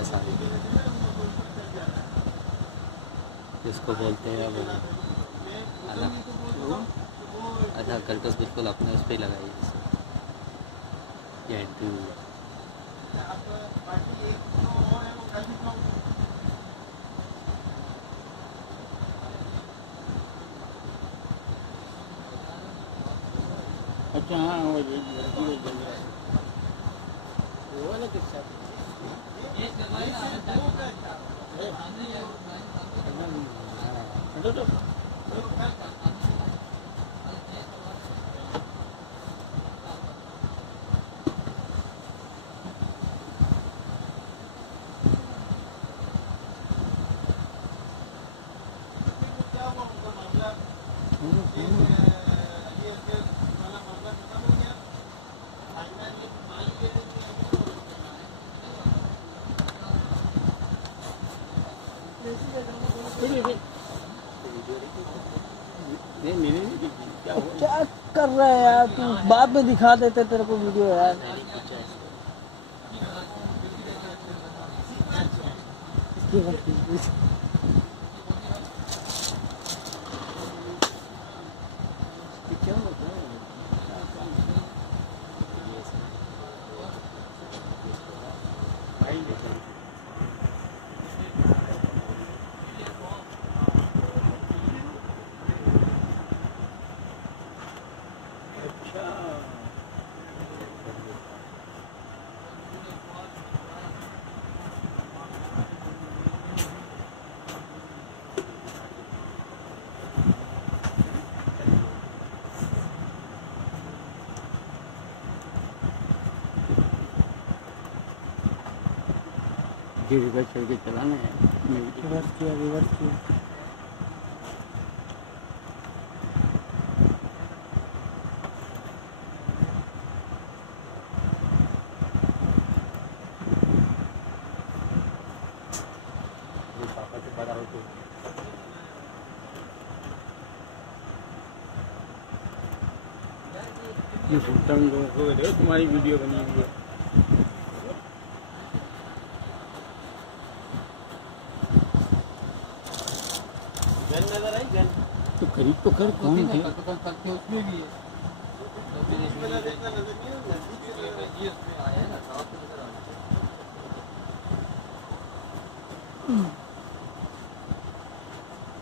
ऐसा इसको बोलते हैं वो अच्छा कर्कस बिल्कुल अपने उस पर लगाइए जैसे अच्छा हाँ वो वाला किस्सा क्या कर रहा है यार तू बाद में दिखा देते तेरे को वीडियो यार क्या होता है रिवर्स करके चलाना है रिवर्स किया पापा से बड़ा हो तो ये सुल्तान लोगों को देखो तुम्हारी वीडियो बनी हुई है गन नजर आई गन तो करीब तो कर कौन है उसमें भी है आया ना